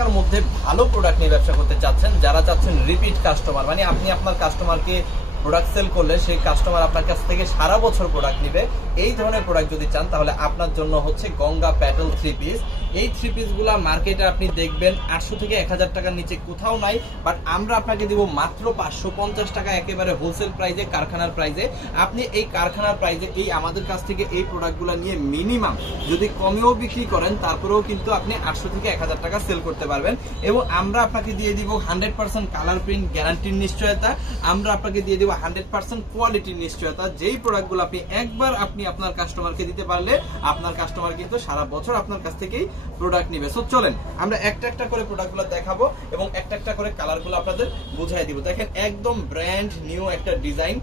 টাকার মধ্যে ভালো প্রোডাক্ট নিয়ে ব্যবসা করতে চাচ্ছেন, যারা চাচ্ছেন রিপিট কাস্টমার, মানে আপনি আপনার কাস্টমারকে প্রোডাক্ট সেল করলে সেই কাস্টমার আপনার কাছ থেকে সারা বছর প্রোডাক্ট নিবে, এই ধরনের প্রোডাক্ট যদি চান তাহলে আপনার জন্য হচ্ছে গঙ্গা প্যাটেল 3 পিস। এই 3 পিসগুলা মার্কেটে আপনি দেখবেন 800 থেকে 1000 টাকার নিচে কোথাও নাই, বাট আমরা আপনাকে দিব মাত্র 550 টাকা, একেবারে হোলসেল প্রাইজে, কারখানার প্রাইজে। আপনি এই কারখানার প্রাইজে এই আমাদের কাছ থেকে এই প্রোডাক্টগুলো নিয়ে মিনিমাম যদি কমেও বিক্রি করেন তারপরেও কিন্তু আপনি 800 থেকে 1000 টাকা সেল করতে পারবেন। এবং আমরা আপনাকে দিয়ে দিব 100% কালার প্রিন্ট গ্যারান্টির নিশ্চয়তা, আমরা আপনাকে দিয়ে দিব 100% কোয়ালিটির নিশ্চয়তা। যেই প্রোডাক্টগুলো আপনি একবার আপনি আপনার কাস্টমারকে দিতে পারলে আপনার কাস্টমার কিন্তু সারা বছর আপনার কাছ থেকেই প্রোডাক্ট নিবে। সো চলেন আমরা একটা একটা করে প্রোডাক্টগুলো দেখাবো এবং একটা একটা করে কালারগুলো আপনাদের বুঝাই দিব। দেখেন একদম ব্র্যান্ড নিউ একটা ডিজাইন,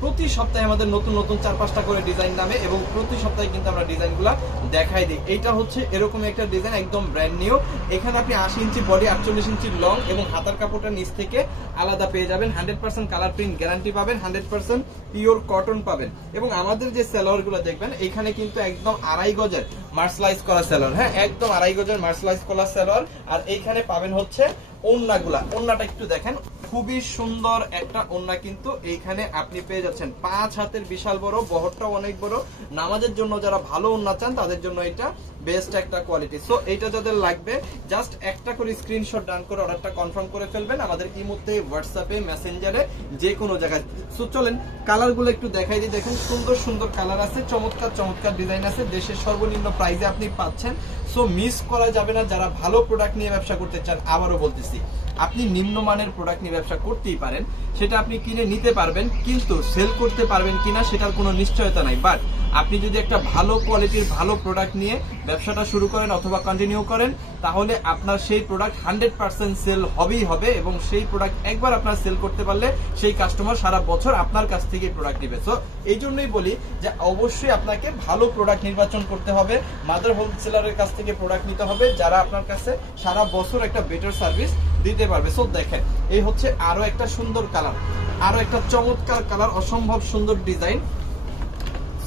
প্রতি সপ্তাহে আমাদের নতুন নতুন 4-5টা করে ডিজাইন নামে এবং প্রতি সপ্তাহে কিন্তু আমরা ডিজাইনগুলো দেখাই দিই। এইটা হচ্ছে এরকম একটা ডিজাইন, একদম ব্র্যান্ড নিউ। এখানে আপনি 80 ইঞ্চি বডি, 48 ইঞ্চি লং এবং হাতার কাপড়টা নিচ থেকে আলাদা পেয়ে যাবেন। 100% কালার প্রিন্ট গ্যারান্টি পাবেন, 100% পিওর কটন পাবেন। এবং আমাদের যে সেলোয়ারগুলো দেখবেন এখানে কিন্তু একদম 2.5 গজের মার্সলাইজ করা সেলোয়ার, হ্যাঁ একদম 2.5 গজের মার্সলাইজ করা সেলোয়ার। আর এইখানে পাবেন হচ্ছে ওন্নাগুলা, ওন্নাটা একটু দেখেন, খুবই সুন্দর একটা ওন্না কিন্তু এইখানে আপনি পেয়ে যাচ্ছেন। 5 হাতের বিশাল বড়, বহরটাও অনেক বড়। নামাজের জন্য যারা ভালো ওন্না চান তাদের জন্য এটা বেস্ট একটা কোয়ালিটি। সো এইটা যাদের লাগবে জাস্ট একটা করে স্ক্রিনশট ডান করে অর্ডারটা কনফার্ম করে ফেলবেন আমাদের ইমোতে, হোয়াটসঅ্যাপে, মেসেঞ্জারে, যে কোনো জায়গায়। সো চলেন কালারগুলো একটু দেখাই দিই। দেখেন সুন্দর সুন্দর কালার আছে, চমৎকার চমৎকার ডিজাইন আছে, দেশের সর্বনিম্ন প্রাইসে আপনি পাচ্ছেন। সো মিস করা যাবে না যারা ভালো প্রোডাক্ট নিয়ে ব্যবসা করতে চান। আবারও বলতেছি, আপনি নিম্নমানের প্রোডাক্ট নিয়ে ব্যবসা করতেই পারেন, সেটা আপনি কিনে নিতে পারবেন, কিন্তু সেল করতে পারবেন কিনা সেটার কোনো নিশ্চয়তা নাই। বাট আপনি যদি একটা ভালো কোয়ালিটির ভালো প্রোডাক্ট নিয়ে ব্যবসাটা শুরু করেন অথবা কন্টিনিউ করেন, তাহলে আপনার সেই প্রোডাক্ট 100% সেল হবেই হবে। এবং সেই প্রোডাক্ট একবার আপনার সেল করতে পারলে সেই কাস্টমার সারা বছর আপনার কাছ থেকে প্রোডাক্ট নেবে। সো এই জন্যই বলি যে অবশ্যই আপনাকে ভালো প্রোডাক্ট নির্বাচন করতে হবে, মাদার হোলসেলারের কাছ থেকে প্রোডাক্ট নিতে হবে যারা আপনার কাছে সারা বছর একটা বেটার সার্ভিস দিতে পারবে। সো দেখেন এই হচ্ছে আরো একটা সুন্দর কালার, আরো একটা চমৎকার কালার, অসম্ভব সুন্দর ডিজাইন।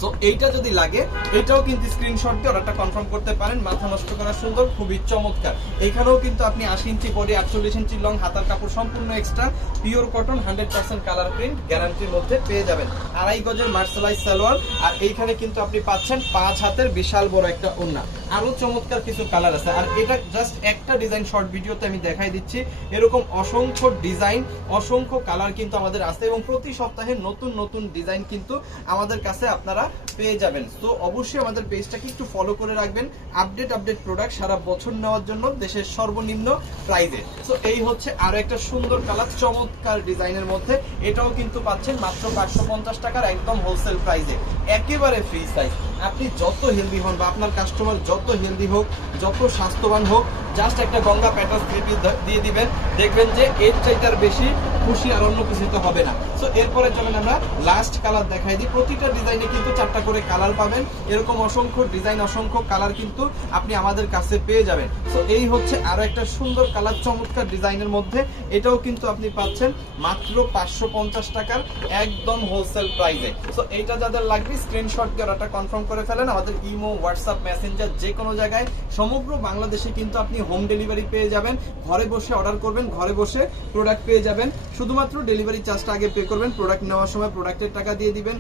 সো এইটা যদি লাগে এটাও কিন্তু স্ক্রিনশট দিয়ে অর্ডারটা কনফার্ম করতে পারেন। মাথা নষ্ট করা সুন্দর, খুবই চমৎকার। এখানেও কিন্তু আপনি 80 ইঞ্চি বডি, 48 ইঞ্চি লং, হাতার কাপড় সম্পূর্ণ extra, pure cotton, 100% colour print গ্যারান্টির মধ্যে পেয়ে যাবেন। 2.5 গজের মার্শালাইজ সালোয়ার, আর এইখানে কিন্তু আপনি পাচ্ছেন 5 হাতের বিশাল বড় একটা ওড়না। আরো চমৎকার কিছু কালার আছে, আর এটা জাস্ট একটা ডিজাইন শর্ট ভিডিওতে আমি দেখাই দিচ্ছি। এরকম অসংখ্য ডিজাইন, অসংখ্য কালার কিন্তু আমাদের আছে এবং প্রতি সপ্তাহে নতুন নতুন ডিজাইন কিন্তু আমাদের কাছে আপনারা পেয়ে যাবেন। তো অবশ্যই আমাদের পেজটাকে একটু ফলো করে রাখবেন, আপডেট প্রোডাক্ট সারা বছর নেওয়ার জন্য দেশের সর্বনিম্ন প্রাইজে। তো এই হচ্ছে আরো একটা সুন্দর কালার, চমৎকার ডিজাইনের মধ্যে। এটাও কিন্তু পাচ্ছেন মাত্র 550 টাকার একদম হোলসেল প্রাইজে, একেবারে ফ্রি সাইজ। আপনি যত হেলদি হন বা আপনার কাস্টমার যত হেলদি হোক, যত স্বাস্থ্যবান হোক, জাস্ট একটা গঙ্গা প্যাটার্ন 3 পিস দিয়ে দিবেন, দেখবেন যে এর চাইতার বেশি খুশি আর অন্য কিছু তো হবে না। সো এরপরে চলেন আমরা লাস্ট কালার দেখাই দিই। প্রতিটা ডিজাইনে কিন্তু 4টা করে কালার পাবেন, এরকম অসংখ্য ডিজাইন, অসংখ্য কালার কিন্তু আপনি আমাদের কাছে পেয়ে যাবেন। সো এই হচ্ছে আরো একটা সুন্দর কালার, চমৎকার ডিজাইনের মধ্যে। এটাও কিন্তু আপনি পাচ্ছেন মাত্র 550 টাকার একদম হোলসেল প্রাইসে। সো এইটা যাদের লাগবে স্ক্রিনশট দিয়ে অর্ডারটা কনফার্ম করে ফেলেন আমাদের ইমো, হোয়াটসঅ্যাপ, মেসেঞ্জার, যে কোনো জায়গায় সমগ্র বাংলাদেশে কিন্তু আপনি হোম ডেলিভারি পেয়ে যাবেন। ঘরে বসে অর্ডার করবেন, ঘরে বসে প্রোডাক্ট পেয়ে যাবেন। শুধুমাত্র ডেলিভারি চার্জটা আগে পে করবেন, প্রোডাক্ট নেওয়ার সময় প্রোডাক্টের টাকা দিয়ে দিবেন।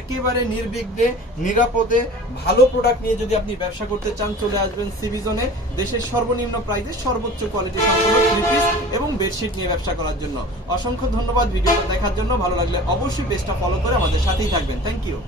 একেবারে নির্বিঘ্নে, নিরাপদে ভালো প্রোডাক্ট নিয়ে যদি আপনি ব্যবসা করতে চান, চলে আসবেন সিবি জোনে, দেশের সর্বনিম্ন প্রাইসে সর্বোচ্চ কোয়ালিটি সম্পন্ন 3 পিস এবং বেডশিট নিয়ে ব্যবসা করার জন্য। অসংখ্য ধন্যবাদ ভিডিওটা দেখার জন্য। ভালো লাগলে অবশ্যই পেজটা ফলো করে আমাদের সাথেই থাকবেন। Thank you.